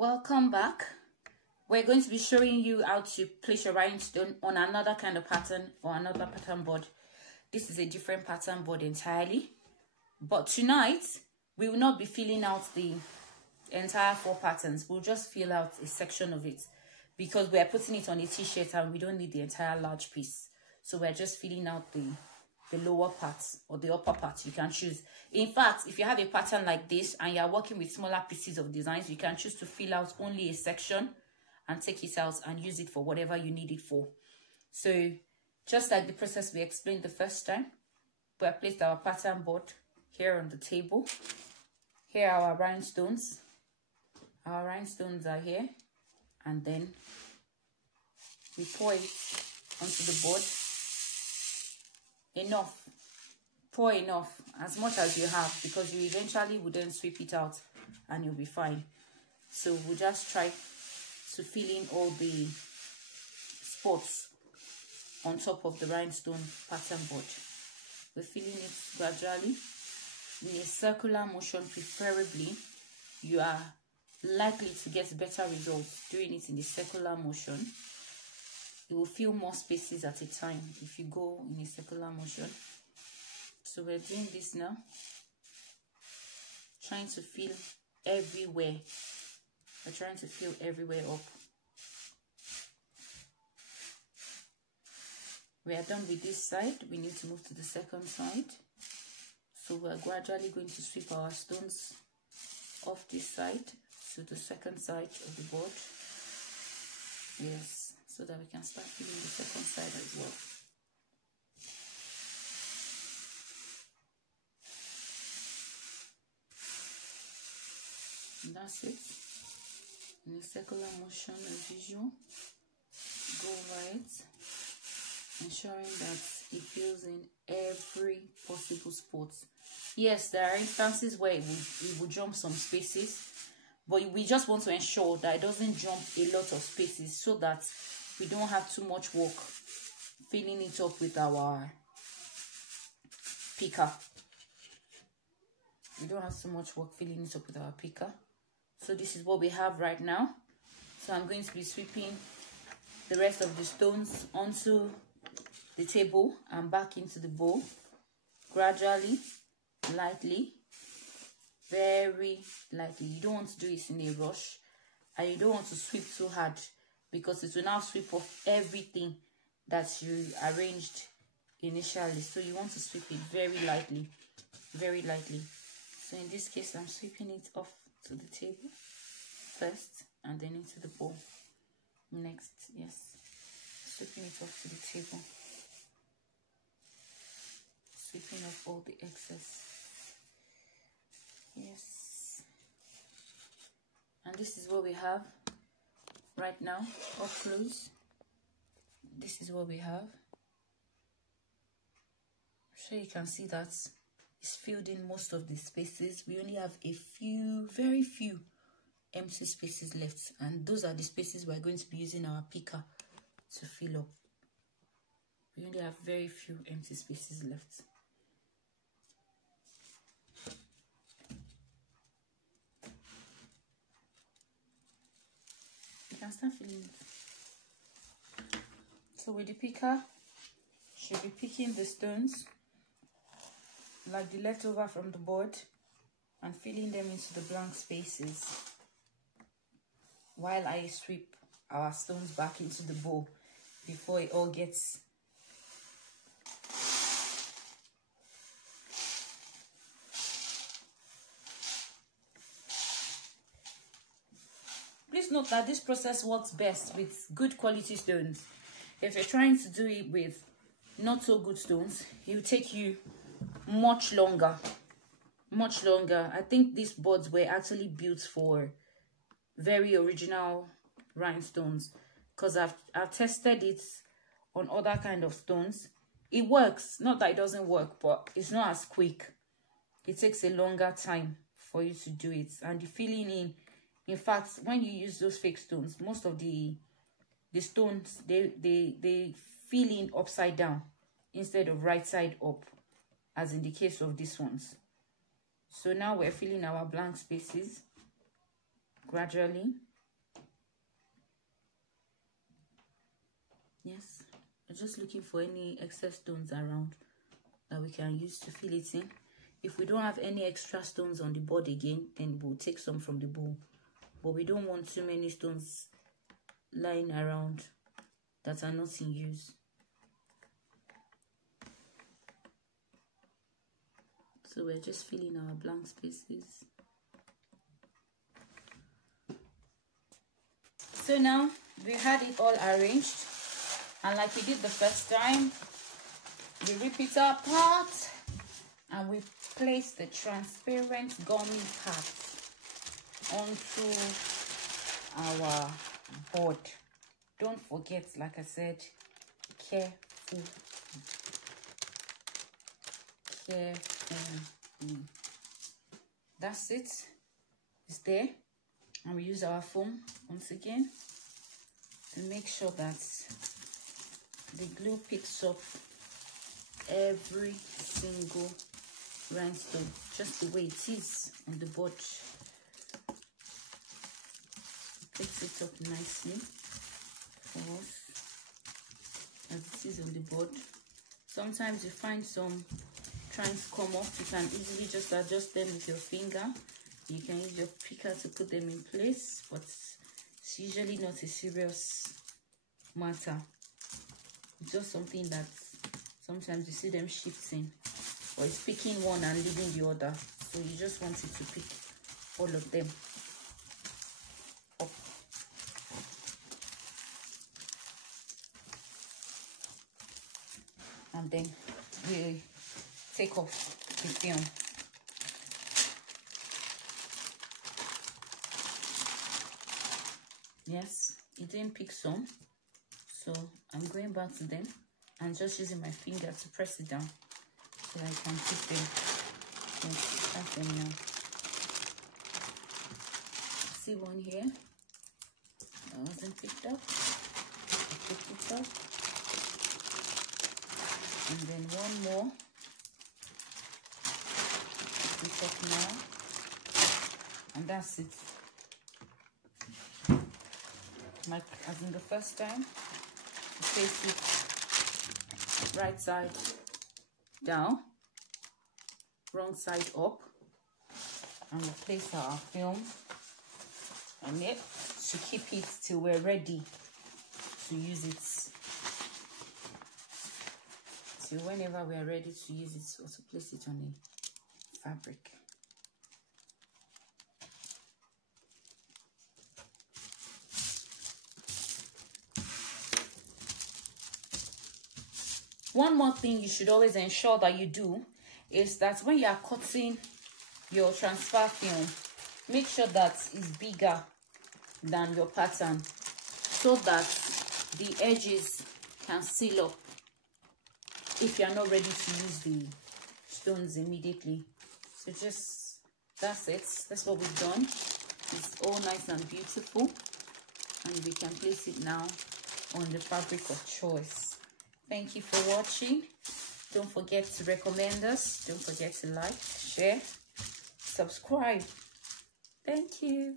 Welcome back. We're going to be showing you how to place your rhinestone on another kind of pattern or another pattern board. This is a different pattern board entirely. But tonight, we will not be filling out the entire 4 patterns. We'll just fill out a section of it because we are putting it on a t-shirt and we don't need the entire large piece. So we're just filling out the lower parts or the upper part. You can choose. In fact, if you have a pattern like this and you're working with smaller pieces of designs, you can choose to fill out only a section and take it out and use it for whatever you need it for. So just like the process we explained the first time, we have placed our pattern board here on the table. Here are our rhinestones. Our rhinestones are here, and then we pour it onto the board. Enough. Pour enough, as much as you have, because you eventually will then sweep it out and you'll be fine. So we'll just try to fill in all the spots on top of the rhinestone pattern board. We're filling it gradually in a circular motion. Preferably, you are likely to get better results doing it in the circular motion. You will fill more spaces at a time if you go in a circular motion. So we're doing this now, trying to fill everywhere. We're trying to fill everywhere up. We are done with this side. We need to move to the second side. So we're gradually going to sweep our stones off this side to the second side of the board. Yes, so that we can start filling the second side as well. And that's it. In a circular motion as usual. Go over it, ensuring that it fills in every possible spot. Yes, there are instances where it will jump some spaces, but we just want to ensure that it doesn't jump a lot of spaces so that we don't have too much work filling it up with our picker. We don't have too much work filling it up with our picker. So this is what we have right now. So I'm going to be sweeping the rest of the stones onto the table and back into the bowl. Gradually, lightly, very lightly. You don't want to do it in a rush, and you don't want to sweep too hard because it will now sweep off everything that you arranged initially. So you want to sweep it very lightly, very lightly. So in this case, I'm sweeping it off to the table first and then into the bowl next. Yes, sweeping it off to the table, sweeping off all the excess. Yes, and this is what we have right now up close. This is what we have. I'm sure you can see that it's filled in most of the spaces. We only have a few, very few empty spaces left, and those are the spaces we're going to be using our picker to fill up. We only have very few empty spaces left. You can start filling it. So with the picker, should be picking the stones like the leftover from the board and filling them into the blank spaces while I sweep our stones back into the bowl before it all gets Please note that this process works best with good quality stones. If you're trying to do it with not so good stones, it will take you much longer. I think these boards were actually built for very original rhinestones because I've tested it on other kind of stones. It works, not that it doesn't work, but it's not as quick. It takes a longer time for you to do it, and the filling in fact, when you use those fake stones, most of the stones they fill in upside down instead of right side up, as in the case of these ones. So now we're filling our blank spaces gradually Yes, we're just looking for any excess stones around that we can use to fill it in. If we don't have any extra stones on the board again, then we'll take some from the bowl. But we don't want too many stones lying around that are not in use. So we're just filling our blank spaces. So now we had it all arranged, and like we did the first time, we rip it apart and we place the transparent gummy part onto our board. Don't forget, like I said, carefully. That's it. It's there. And we use our foam once again to make sure that the glue picks up every single rhinestone just the way it is on the board. Picks it up nicely for us as it is on the board. Sometimes you find some trines come off. You can easily just adjust them with your finger. You can use your picker to put them in place, but it's usually not a serious matter. It's just something that sometimes you see them shifting, or it's picking one and leaving the other. So you just want it to pick all of them up. And then we take off the film. Yes, it didn't pick some, so I'm going back to them and just using my finger to press it down so I can pick them. Yes, that's them now. See one here that wasn't picked up. I picked it up, and then one more. Pick up now, and that's it. Like as in the first time, we place it right side down, wrong side up, and we place our film on it to keep it till we're ready to use it. So whenever we are ready to use it, also place it on a fabric. One more thing you should always ensure that you do is that when you are cutting your transfer film, make sure that it's bigger than your pattern so that the edges can seal up if you are not ready to use the stones immediately. So just, that's it. That's what we've done. It's all nice and beautiful, and we can place it now on the fabric of choice. Thank you for watching. Don't forget to recommend us. Don't forget to like, share, subscribe. Thank you.